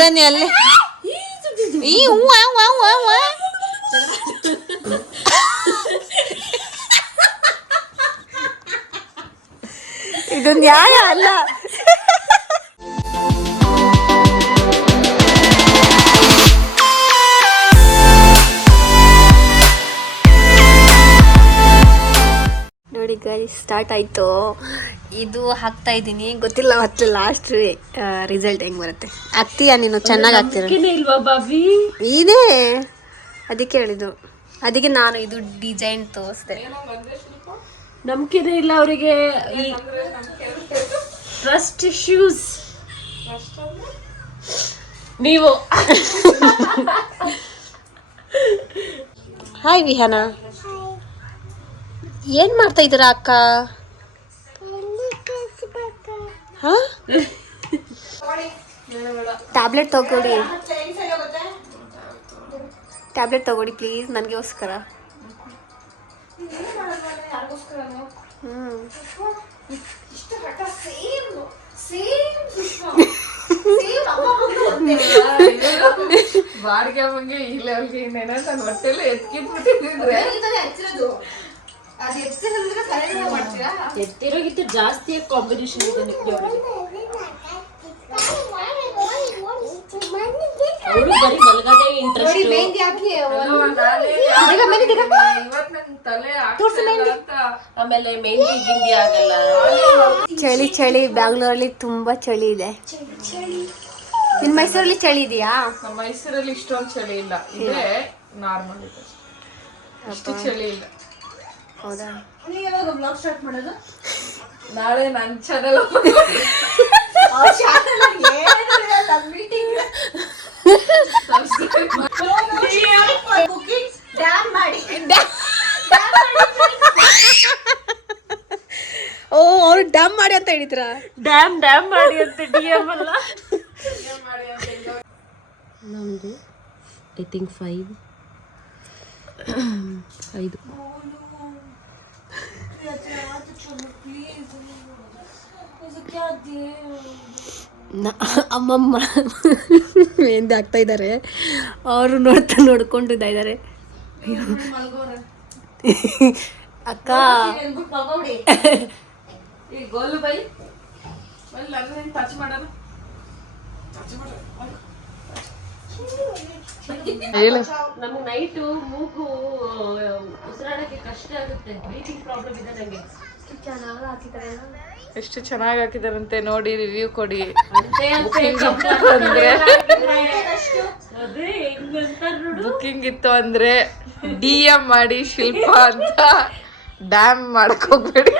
ಇದನ್ನೇ ಅಲ್ಲೇ ಈ ಹೂವ ಇದು ನ್ಯಾಯ ಅಲ್ಲ. ನೋಡಿ ಗಾಯ್ಸ್ ಸ್ಟಾರ್ಟ್ ಆಯಿತು. ಇದು ಹಾಕ್ತಾ ಇದ್ದೀನಿ, ಗೊತ್ತಿಲ್ಲ ಮತ್ತೆ ಲಾಸ್ಟ್ ರಿಸಲ್ಟ್ ಹೆಂಗೆ ಬರುತ್ತೆ. ಆಗ್ತೀಯಾ ನೀನು? ಚೆನ್ನಾಗಿ ಆಗ್ತೀರ ಇಲ್ವಾ ಬಾಬಿ? ಇದೇ ಅದಕ್ಕೆ ಹೇಳಿದ್ದು, ಅದಕ್ಕೆ ನಾನು ಇದು ಡಿಸೈನ್ ತೋರಿಸ್ದೆ. ನಂಬಿಕೆನೇ ಇಲ್ಲ ಅವರಿಗೆ. ಟ್ರಸ್ಟ್ ಇಶ್ಯೂಸ್ ನೀವು. ಹಾಯ್ ವಿಹಾನ, ಏನ್ ಮಾಡ್ತಾ ಇದ್ದೀರಾ ಅಕ್ಕ? ಹಾ, ಟ್ಯಾಬ್ಲೆಟ್ ತಗೊಳ್ಳಿ ಪ್ಲೀಸ್, ನನಗೋಸ್ಕರ. ಬಾಡಿಗೆ ಬಗ್ಗೆ ಈ ಲೆವೆಲ್ಗೆ ನಾನು ಹೊಟ್ಟೆಲ್ಲ ಎತ್ಕಿಬಿಟ್ಟಿದ್ರೆ ಎತ್ತಿರೋಗಿತ್ತು ಜಾಸ್ತಿ ಕಾಂಪಿಟೇಷನ್ ಇದೆ ನಿಮಗೆ. ಅವರು ಬರೀ ಮಲಗದೆ ಇಂಟ್ರೆಸ್ಟ್. ಆಮೇಲೆ ಮೆಹಂದಿ ಗಿಂದಿ ಆಗಲ್ಲ. ಚಳಿ ಬ್ಯಾಂಗ್ಳೂರಲ್ಲಿ ತುಂಬಾ ಚಳಿ ಇದೆ. ನಿನ್ ಮೈಸೂರಲ್ಲಿ ಚಳಿ ಇದೆಯಾ? ನಮ್ಮ ಮೈಸೂರಲ್ಲಿ ಇಷ್ಟೊಂದು ಚಳಿ ಇಲ್ಲ, ಇದೆ ನಾರ್ಮಲ್ ಇದೆ, ಅಷ್ಟು ಚಳಿ ಇಲ್ಲ. ಹೌದಾ? ನೀವು ಯಾವಾಗ ಬ್ಲಾಗ್ ಸ್ಟಾರ್ಟ್ ಮಾಡೋದು? ನಾಳೆ ನನ್ನ ಚಾನೆಲ್ ಓ, ಅವ್ರು ಡ್ಯಾಮ್ ಮಾಡಿ ಅಂತ ಹೇಳಿದ್ರ? ಡ್ಯಾಮ್ ಮಾಡಿ ಅಂತ DM ಅಲ್ಲ. ನಮ್ದು ಐ ಥಿಂಕ್ 5 ಅಮ್ಮಮ್ಮ ಮೆಹಂದಿ ಆಗ್ತಾ ಇದ್ದಾರೆ. ಅವರು ನೋಡ್ಕೊಂಡಿದ್ದ ಇದ್ದಾರೆ. ಅಕ್ಕ ಗೋಲು ಬೈ ಟಚ್ ಮಾಡೋಣ. ನಮ್ಗೆ ನೈಟು ಮೂಗು ಉಸಿರಾಡಕ್ಕೆ ಕಷ್ಟ ಆಗುತ್ತೆ, ಬ್ರೀತಿಂಗ್ ಪ್ರಾಬ್ಲಮ್ ಇದೆ ನಂಗೆ. ಎಷ್ಟು ಚೆನ್ನಾಗಿ ಹಾಕಿದಾರಂತೆ ನೋಡಿ, ರಿವ್ಯೂ ಕೊಡಿ. ಬುಕ್ಕಿಂಗ್ ಇತ್ತು ಅಂದ್ರೆ DM ಮಾಡಿ ಶಿಲ್ಪ ಅಂತ. ಡ್ಯಾಮ್ ಮಾಡಕ್ ಹೋಗ್ಬೇಡಿ.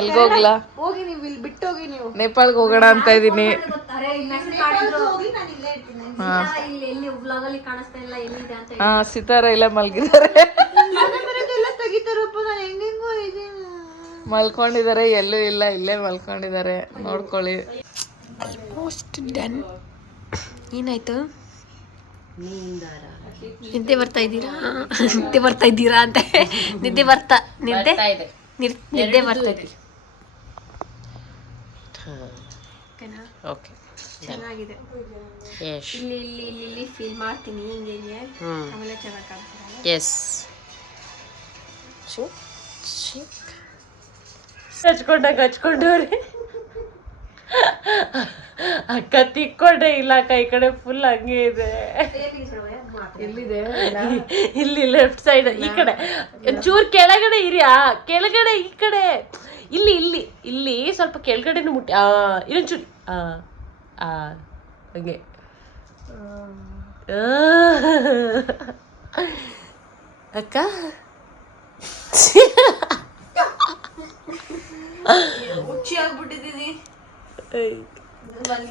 ಎಲ್ಗೋಗ್ಲಾ? ಹೋಗಿ ನೀವು ಇಲ್ಲಿ ಬಿಟ್ಟು ಹೋಗಿ. ನೀವು ನೇಪಾಳ್ಗೆ ಹೋಗೋಣ ಅಂತ ಇದೀನಿ. ಸಿತಾರ ಇಲ್ಲ ಮಲ್ಗಿದ್ದಾರೆ, ಮಲ್ಕೊಂಡಿದ್ದಾರೆ. ಎಲ್ಲೂ ಇಲ್ಲ, ಇಲ್ಲೇ ಮಲ್ಕೊಂಡಿದ್ದಾರೆ. ನೋಡ್ಕೊಳ್ಳಿ. Almost done. ಏನಾಯ್ತು? ನಿದ್ದೆ ಬರ್ತಾ ಇದ್ದೀರಾ ಅಂತ ನಿದ್ದೆ ಬರ್ತಾ ಇದೆ. ಓಕೆ, ಚೆನ್ನಾಗಿದೆ. ಇಲ್ಲಿ ಫೀಲ್ ಮಾಡ್ತೀನಿ ಹಿಂಗೆ, ಆಮೇಲೆ ಚೆನ್ನಾಗಿ ಕಾಣ್ತಾರೆ. ಎಸ್, ಹಚ್ಕೊಂಡವ್ರಿ. ಅಕ್ಕ ತಿಕ್ಕೊಂಡೆ ಇಲ್ಲ, ಈ ಕಡೆ ಫುಲ್ ಹಂಗೆ ಇದೆ. ಎಲ್ಲಿದೆ? ಇಲ್ಲಿ ಲೆಫ್ಟ್ ಸೈಡ್ ಈ ಕಡೆ. ಚೂರ್ ಕೆಳಗಡೆ ಇರಿಯಾ? ಕೆಳಗಡೆ ಈ ಕಡೆ. ಇಲ್ಲಿ ಸ್ವಲ್ಪ ಕೆಳಗಡೆನು ಮುಟ್ಟಿ. ಇನ್ನೊಂಚೂರಿ ಹಂಗೆ. ಅಕ್ಕ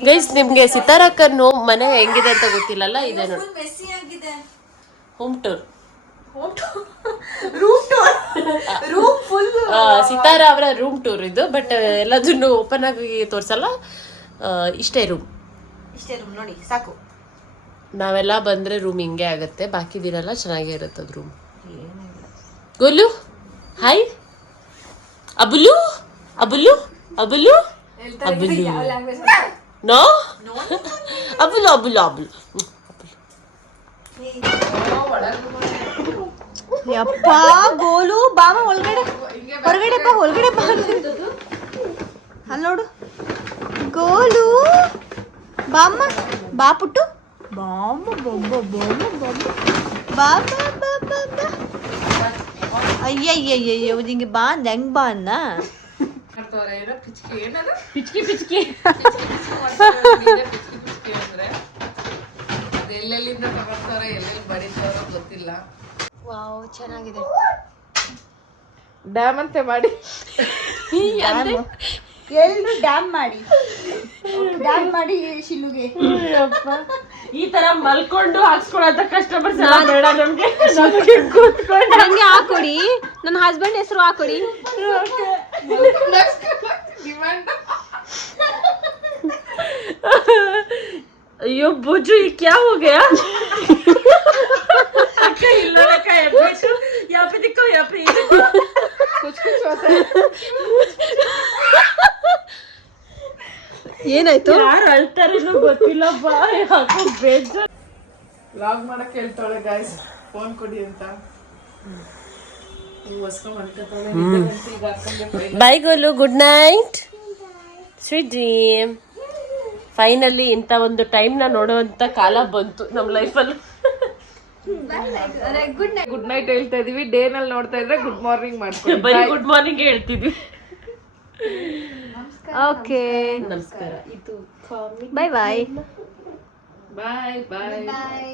ಗೈಸ್, ನಿಮ್ಗೆ ಸಿತಾರಕ್ಕನ್ನು ಮನೆ ಹೆಂಗಿದೆ ಅಂತ ಗೊತ್ತಿಲ್ಲಲ್ಲ, ಇದೆ ನೋಡಿ. Home tour. ಸಿತಾರ ಅವರ ರೂಮ್ ಟೂರ್ ಇದು. ಬಟ್ ಎಲ್ಲದನ್ನು ಓಪನ್ ಆಗಿ ತೋರ್ಸಲ್ಲ, ಇಷ್ಟೇ ರೂಮ್ ನೋಡಿ ಸಾಕು. ನಾವೆಲ್ಲ ಬಂದ್ರೆ ರೂಮ್ ಹಿಂಗೆ ಆಗತ್ತೆ, ಬಾಕಿ ದಿನೆಲ್ಲ ಚೆನ್ನಾಗೇ ಇರುತ್ತೆ ಅದು ರೂಮ್. ಗೋಲು ಹಾಯ್. ಅಬುಲು ನೋ ಅಬುಲ್ ಅಬುಲ್ ಅಬುಲ್ ಯಪ್ಪ ಗೋಲು ಬಾಮ ಒಳಗಡೆ ಹೊರಗಡೆ ಬಾ ಒಳಗಡೆ ಬಾ ಅಲ್ಲಿ ನೋಡು ಗೋಲು ಬಾಮ್ಮ ಬಾ ಪುಟ್ಟು ಬಾಮ್ಮ ಬೊಮ್ಮ ಬೊಮ್ಮ ಬೊಮ್ಮ ಬಾ ಬಾ ಬಾ ಬಾ ಬಾ ಅಯ್ಯಯ್ಯಯ್ಯಯ್ಯೋ ನಿಂಗೆ ಬಾ ಅಂದ ಹೆಂಗ್ ಬಾ ಅನ್ನ ಪಿಚ್ಕಿ ಪಿಚ್ಕಿ ಎಲ್ಲೆಲ್ಲಿಂದ ತಗೊಳ್ತಾರೆ ಎಲ್ಲೆಲ್ಲಿ ಬರೀತಾರೋ ಗೊತ್ತಿಲ್ಲ. ವಾವ್ ಚೆನ್ನಾಗಿದೆ ಡ್ಯಾಮ್ ಅಂತೆ ಮಾಡಿ ಎಲ್ರು ಡ್ಯಾಮ್ ಮಾಡಿ ಶಿಲ್ಲುಗೆ ಈ ತರ ಮಲ್ಕೊಂಡು ಹಾಕ್ಸ್ಕೊಳತ್ತ ಕಸ್ಟಮರ್ಸ್ ಎಲ್ಲ ಬೇಡ ನಮ್ಗೆ ಕೂತ್ಕೊಂಡು ನಂಗೆ ಹಾಕೊಡಿ ನನ್ನ ಹಸ್ಬೆಂಡ್ ಹೆಸರು ಹಾಕೊಡಿ अयो बुजू ये क्या हो गया अक्का हिलने लगा है बेटू यहाँ पे देखो यहाँ पे ये देखो कुछ होता है. ಏನಾಯ್ತು ಯಾರು ಅಳ್ತಾರೇನೋ ಗೊತ್ತಿಲ್ಲ ಬಾ ಯಾಕೋ ಬೇಜಾರ್ ವ್ಲಾಗ್ ಮಾಡಕ್ ಹೇಳ್ತಾಳೆ ಗಾಯ್ಸ್ ಫೋನ್ ಕೊಡಿ ಅಂತ. Bye Golu good night sweet dream. Finally ಇಂಥ ಒಂದು ಟೈಮ್ನ ನೋಡುವಂಥ ಕಾಲ ಬಂತು ನಮ್ಮ ಲೈಫಲ್ಲಿ. ಗುಡ್ ನೈಟ್ ಹೇಳ್ತಾ ಇದೀವಿ, ಡೇ ನಲ್ಲಿ ನೋಡ್ತಾ ಇದ್ರೆ ಗುಡ್ ಮಾರ್ನಿಂಗ್ ಮಾಡ್ತೀವಿ. ಬರೀ ಗುಡ್ ಮಾರ್ನಿಂಗ್ ಹೇಳ್ತಿದ್ವಿ. ಓಕೆ ನಮಸ್ಕಾರ. ಬಾಯ್ ಬಾಯ್ ಬಾಯ್ ಬಾಯ್.